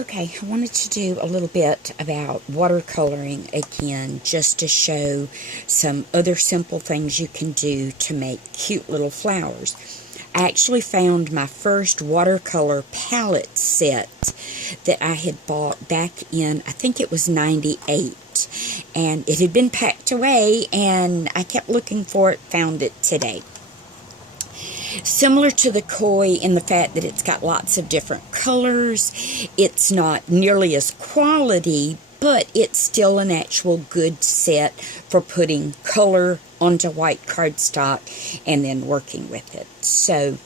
Okay, I wanted to do a little bit about watercoloring again, just to show some other simple things you can do to make cute little flowers. I actually found my first watercolor palette set that I had bought back in, I think it was 98, and it had been packed away, and I kept looking for it, found it today. Similar to the koi in the fact that it's got lots of different colors. It's not nearly as quality, but it's still an actual good set for putting color onto white cardstock and then working with it. So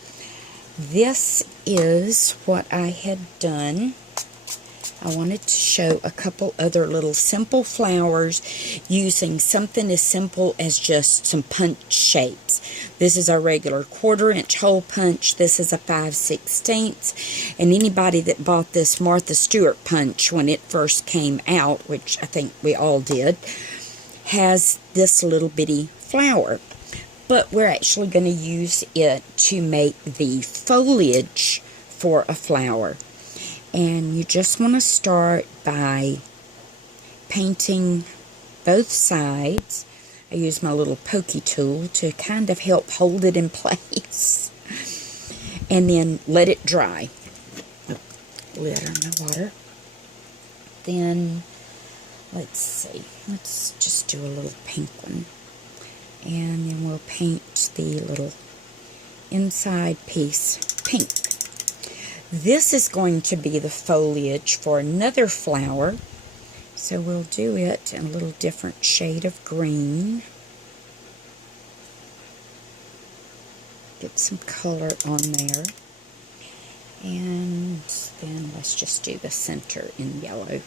this is what I had done. I wanted to show a couple other little simple flowers using something as simple as just some punch shapes. This is our regular 1/4-inch hole punch. This is a 5/16. And anybody that bought this Martha Stewart punch when it first came out, which I think we all did, has this little bitty flower. But we're actually going to use it to make the foliage for a flower. And you just want to start by painting both sides. I use my little pokey tool to kind of help hold it in place. And then let it dry. Lid on the water. Then, let's see. Let's just do a little pink one. And then we'll paint the little inside piece pink. This is going to be the foliage for another flower, so we'll do it in a little different shade of green. Get some color on there. And then let's just do the center in yellow.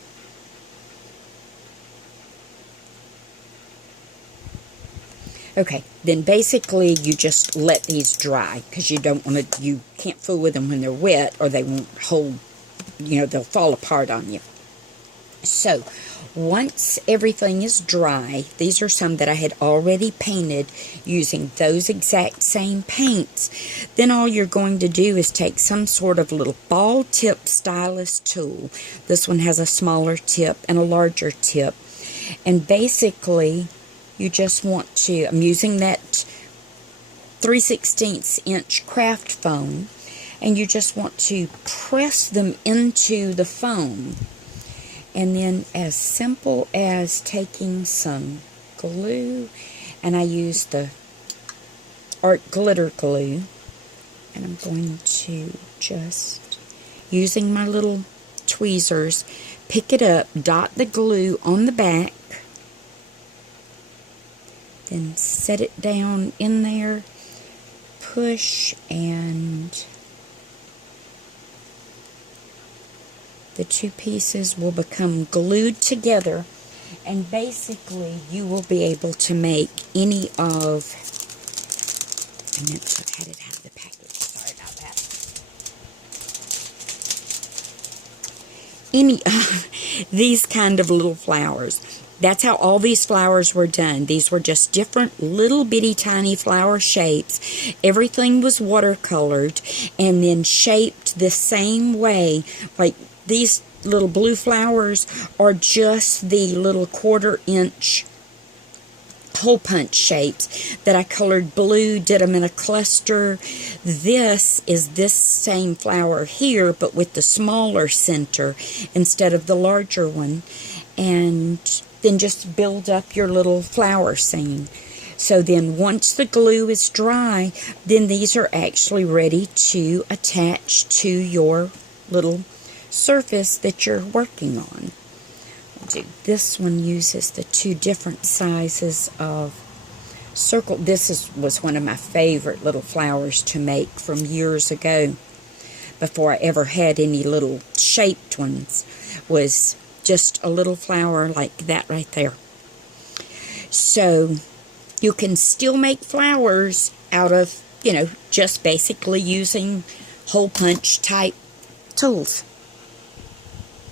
Okay, then basically you just let these dry because you can't fool with them when they're wet or they won't hold, they'll fall apart on you. So, once everything is dry, these are some that I had already painted using those exact same paints. Then all you're going to do is take some sort of little ball tip stylus tool. This one has a smaller tip and a larger tip. And basically, you just want to, I'm using that 3/16 inch craft foam, and you just want to press them into the foam. And then as simple as taking some glue, and I use the art glitter glue, and I'm going to just, using my little tweezers, pick it up, dot the glue on the back, then set it down in there, push, and the two pieces will become glued together, and basically you will be able to make any of, I meant to have had it out of the package, sorry about that, any of these kind of little flowers. That's how all these flowers were done. These were just different little bitty tiny flower shapes. Everything was watercolored and then shaped the same way. Like these little blue flowers are just the little 1/4-inch hole punch shapes that I colored blue, did them in a cluster. This is this same flower here, but with the smaller center instead of the larger one. And then just build up your little flower scene. So then once the glue is dry, then these are actually ready to attach to your little surface that you're working on. This one uses the two different sizes of circle. This was one of my favorite little flowers to make from years ago, before I ever had any little shaped ones, was just a little flower like that right there. So you can still make flowers out of, just basically using hole punch type tools.